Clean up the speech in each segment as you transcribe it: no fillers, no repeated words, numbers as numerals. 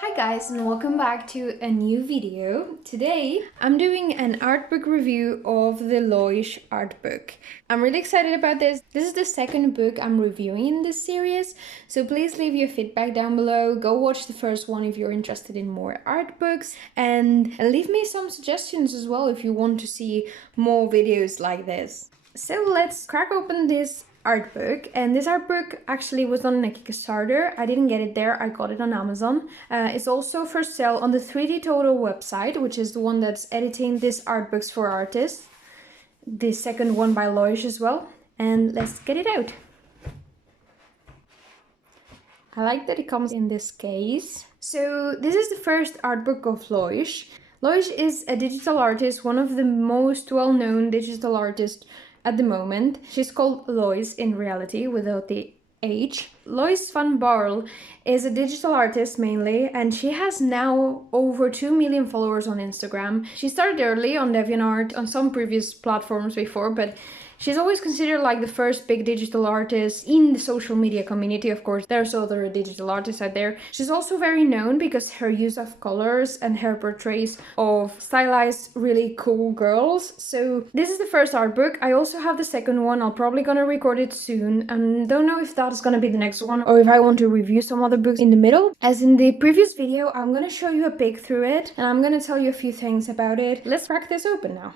Hi guys, and welcome back to a new video. Today I'm doing an art book review of the Loish art book. I'm really excited about this. This is the second book I'm reviewing in this series, so please leave your feedback down below. Go watch the first one if you're interested in more art books, and leave me some suggestions as well if you want to see more videos like this. So let's crack open this art book, and this art book actually was on a Kickstarter. I didn't get it there, I got it on Amazon. It's also for sale on the 3D Total website, which is the one that's editing these art books for artists. The second one by Loish as well. And let's get it out. I like that it comes in this case. So this is the first art book of Loish. Loish is a digital artist, one of the most well-known digital artists at the moment. She's called Lois in reality without the H. Lois van Barl is a digital artist mainly, and she has now over 2 million followers on Instagram. She started early on DeviantArt, on some previous platforms before, but she's always considered like the first big digital artist in the social media community. Of course, there's other digital artists out there. She's also very known because her use of colors and her portraits of stylized, really cool girls. So this is the first art book. I also have the second one. I'll probably gonna record it soon, and don't know if that's gonna be the next one or if I want to review some other books in the middle. As in the previous video, I'm gonna show you a peek through it, and I'm gonna tell you a few things about it. Let's crack this open now.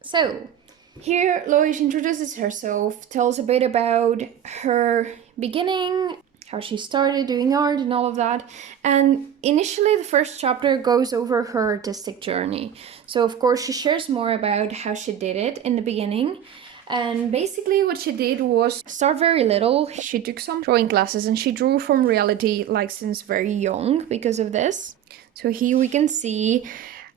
So, here Loish introduces herself, tells a bit about her beginning, how she started doing art and all of that. And initially the first chapter goes over her artistic journey. So of course she shares more about how she did it in the beginning. And basically what she did was start very little. She took some drawing classes and she drew from reality like since very young because of this. So here we can see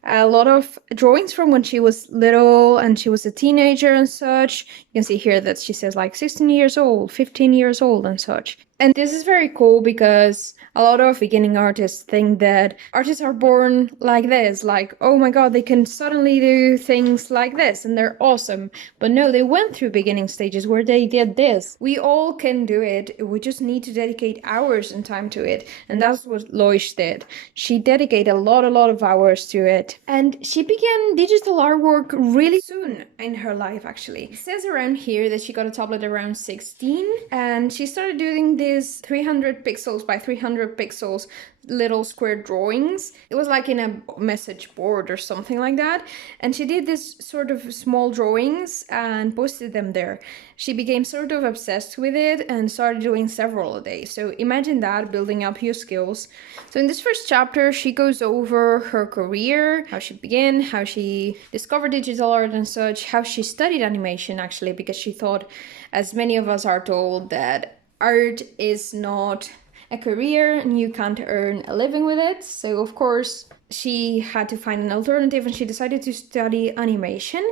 a lot of drawings from when she was little and she was a teenager and such. You can see here that she says like 16 years old, 15 years old and such. And this is very cool because a lot of beginning artists think that artists are born like this, like, oh my god, they can suddenly do things like this and they're awesome. But no, they went through beginning stages where they did this. We all can do it, we just need to dedicate hours and time to it. And that's what Loish did. She dedicated a lot of hours to it. And she began digital artwork really soon in her life, actually. It says around here that she got a tablet around 16, and she started doing these 300 pixels by 300 pixels little square drawings. It was like in a message board or something like that, and she did this sort of small drawings and posted them there. She became sort of obsessed with it and started doing several a day. So imagine that, building up your skills. So in this first chapter she goes over her career, how she began, how she discovered digital art and such, how she studied animation actually, because she thought, as many of us are told, that art is not a career and you can't earn a living with it. So of course she had to find an alternative and she decided to study animation.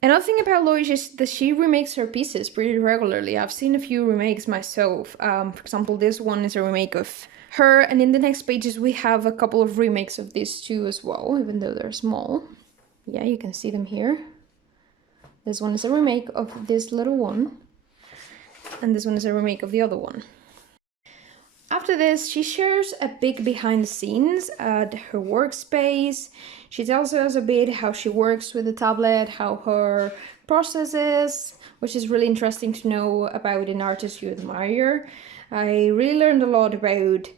Another thing about Loish is that she remakes her pieces pretty regularly. I've seen a few remakes myself. For example, this one is a remake of her, and in the next pages we have a couple of remakes of these two as well, even though they're small. Yeah, you can see them here. This one is a remake of this little one, and this one is a remake of the other one. After this, she shares a big behind the scenes at her workspace. She tells us a bit how she works with the tablet, how her process is, which is really interesting to know about an artist you admire. I really learned a lot about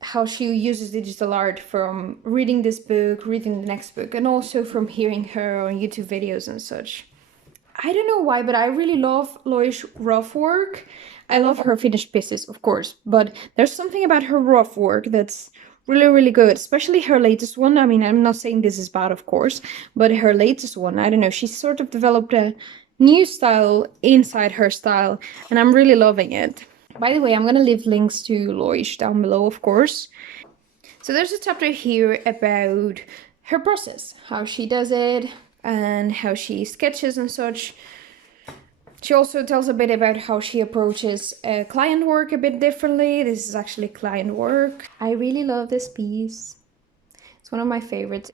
how she uses digital art from reading this book, reading the next book, and also from hearing her on YouTube videos and such. I don't know why, but I really love Loish rough work. I love her finished pieces, of course, but there's something about her rough work that's really good, especially her latest one. I mean, I'm not saying this is bad, of course, but her latest one, I don't know, she's sort of developed a new style inside her style, and I'm really loving it. By the way, I'm gonna leave links to Loish down below, of course. So there's a chapter here about her process, how she does it, and how she sketches and such. She also tells a bit about how she approaches client work a bit differently. This is actually client work. I really love this piece. It's one of my favorites.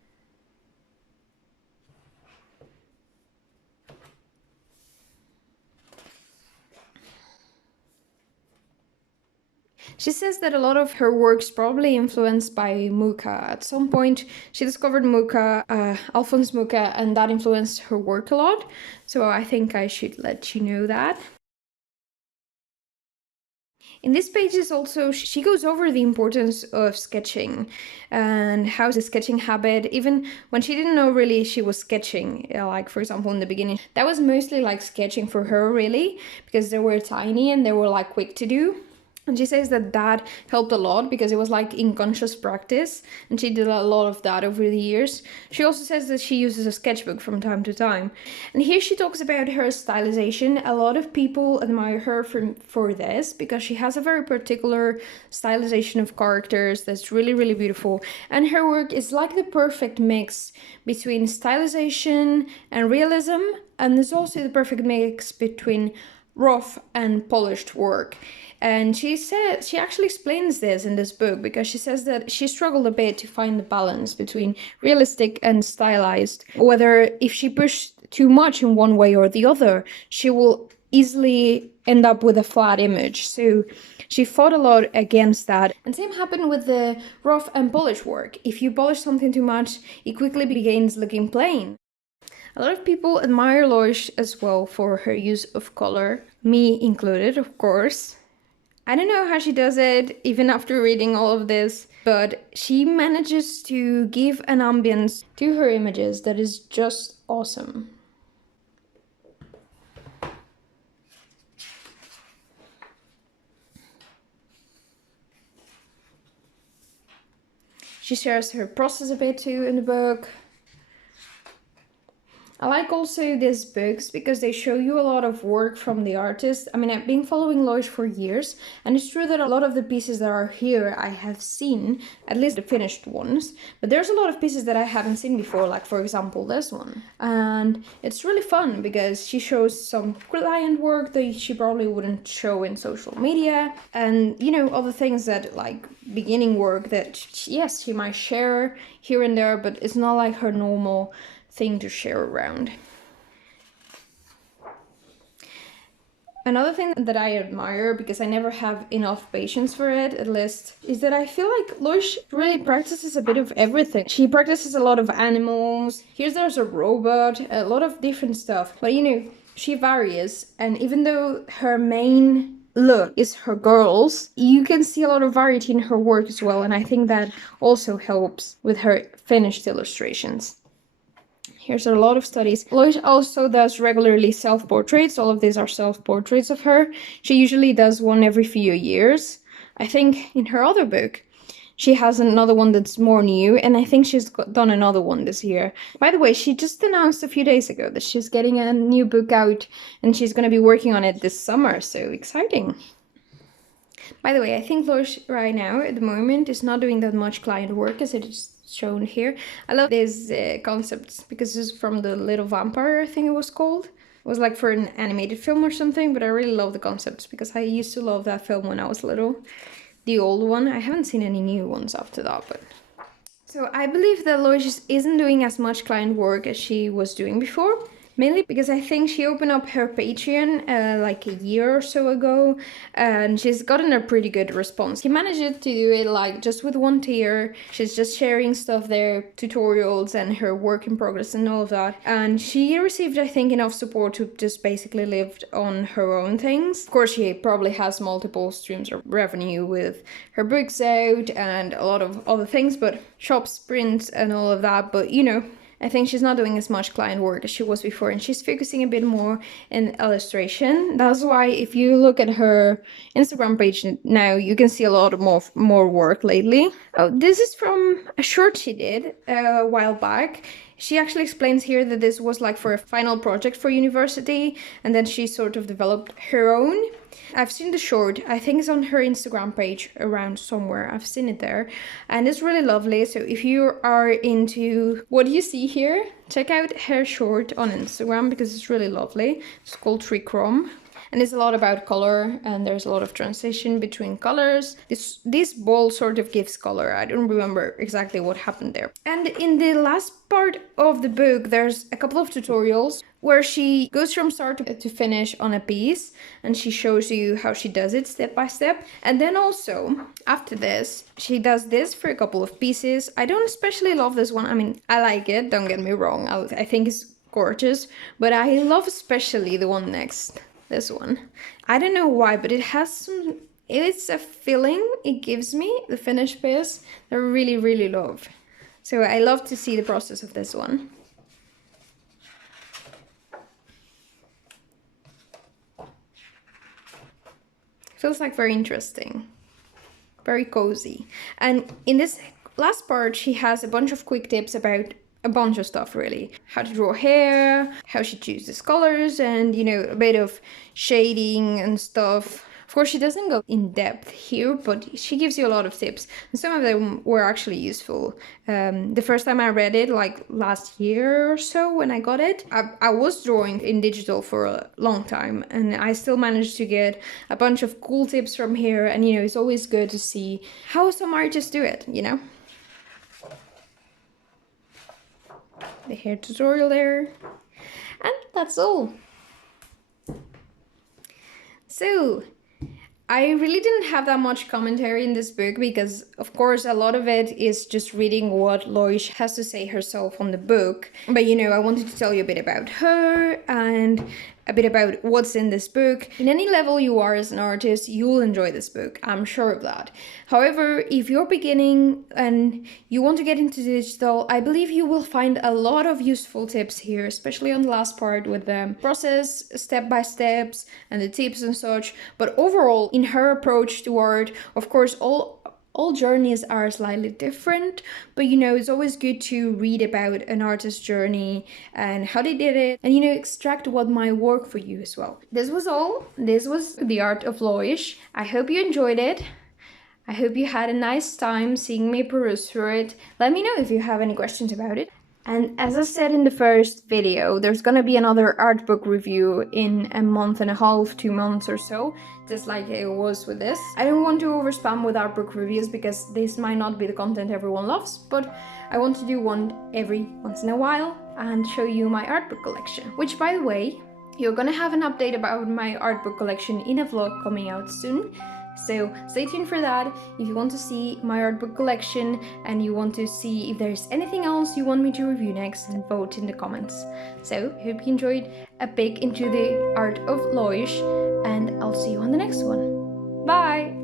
She says that a lot of her work's probably influenced by Mucha. At some point, she discovered Mucha, Alphonse Mucha, and that influenced her work a lot. So I think I should let you know that. In this page is also, she goes over the importance of sketching and how the sketching habit, even when she didn't know really she was sketching, like for example in the beginning, that was mostly like sketching for her really, because they were tiny and they were like quick to do. And she says that that helped a lot because it was like unconscious practice, and she did a lot of that over the years. She also says that she uses a sketchbook from time to time. And here she talks about her stylization. A lot of people admire her for this because she has a very particular stylization of characters that's really, really beautiful. And her work is like the perfect mix between stylization and realism, and there's also the perfect mix between rough and polished work. And she actually explains this in this book because she says that she struggled a bit to find the balance between realistic and stylized. Whether if she pushed too much in one way or the other, she will easily end up with a flat image. So she fought a lot against that. And same happened with the rough and polished work. If you polish something too much, it quickly begins looking plain. A lot of people admire Loish as well for her use of color, me included, of course. I don't know how she does it, even after reading all of this, but she manages to give an ambience to her images that is just awesome. She shares her process a bit too in the book. I like also these books because they show you a lot of work from the artist. I mean, I've been following Loish for years, and it's true that a lot of the pieces that are here I have seen, at least the finished ones, but there's a lot of pieces that I haven't seen before, like for example this one. And it's really fun because she shows some client work that she probably wouldn't show in social media, and you know, other things that like beginning work that yes, she might share here and there, but it's not like her normal thing to share around. Another thing that I admire, because I never have enough patience for it, at least, is that I feel like Loish really practices a bit of everything. She practices a lot of animals. There's a robot, a lot of different stuff. But you know, she varies, and even though her main look is her girls, you can see a lot of variety in her work as well, and I think that also helps with her finished illustrations. Here's a lot of studies. Loish also does regularly self-portraits. All of these are self-portraits of her. She usually does one every few years. I think in her other book, she has another one that's more new, and I think she's done another one this year. By the way, she just announced a few days ago that she's getting a new book out, and she's going to be working on it this summer, so exciting. By the way, I think Loish right now, at the moment, is not doing that much client work as it is shown here. I love these concepts because this is from the Little Vampire, I think it was called. It was like for an animated film or something, but I really love the concepts because I used to love that film when I was little. The old one. I haven't seen any new ones after that, but... So I believe that Loish isn't doing as much client work as she was doing before. Mainly because I think she opened up her Patreon like a year or so ago, and she's gotten a pretty good response. She managed to do it like just with one tier. She's just sharing stuff there, tutorials and her work in progress and all of that. And she received, I think, enough support to just basically live on her own things. Of course, she probably has multiple streams of revenue with her books out and a lot of other things, but shops, prints and all of that. But you know, I think she's not doing as much client work as she was before, and she's focusing a bit more in illustration. That's why if you look at her Instagram page now, you can see a lot of more work lately. Oh, this is from a short she did a while back. She actually explains here that this was like for a final project for university, and then she sort of developed her own. I've seen the short, I think it's on her Instagram page around somewhere. I've seen it there, and it's really lovely. So if you are into what you see here, check out her short on Instagram because it's really lovely. It's called Trichrome. And it's a lot about color, and there's a lot of transition between colors. This ball sort of gives color. I don't remember exactly what happened there. And in the last part of the book, there's a couple of tutorials where she goes from start to finish on a piece, and she shows you how she does it step by step. And then also after this, she does this for a couple of pieces. I don't especially love this one. I mean, I like it, don't get me wrong. I think it's gorgeous, but I love especially the one next, this one. I don't know why, but it has some, it's a feeling it gives me, the finished piece, that I really, really love. So I love to see the process of this one. Feels like very interesting, very cozy. And in this last part, she has a bunch of quick tips about a bunch of stuff, really. How to draw hair, how she chooses colors, and, you know, a bit of shading and stuff. Of course, she doesn't go in depth here, but she gives you a lot of tips. And some of them were actually useful. The first time I read it, like last year or so when I got it, I was drawing in digital for a long time, and I still managed to get a bunch of cool tips from here. And, you know, it's always good to see how some artists do it, you know? The hair tutorial there. And that's all. So, I really didn't have that much commentary in this book because, of course, a lot of it is just reading what Loish has to say herself on the book. But, you know, I wanted to tell you a bit about her and a bit about what's in this book. In any level you are as an artist, you'll enjoy this book, I'm sure of that. However, if you're beginning and you want to get into digital, I believe you will find a lot of useful tips here, especially on the last part with the process, step by steps, and the tips and such. But overall, in her approach to art, of course, all journeys are slightly different, but, you know, it's always good to read about an artist's journey and how they did it, and, you know, extract what might work for you as well. This was all. This was The Art of Loish. I hope you enjoyed it. I hope you had a nice time seeing me peruse through it. Let me know if you have any questions about it. And as I said in the first video, there's gonna be another art book review in a month and a half, 2 months or so, just like it was with this. I don't want to overspam with art book reviews because this might not be the content everyone loves, but I want to do one every once in a while and show you my art book collection. Which, by the way, you're gonna have an update about my art book collection in a vlog coming out soon. So stay tuned for that if you want to see my art book collection and you want to see if there's anything else you want me to review next, and vote in the comments. So I hope you enjoyed a peek into the Art of Loish, and I'll see you on the next one. Bye!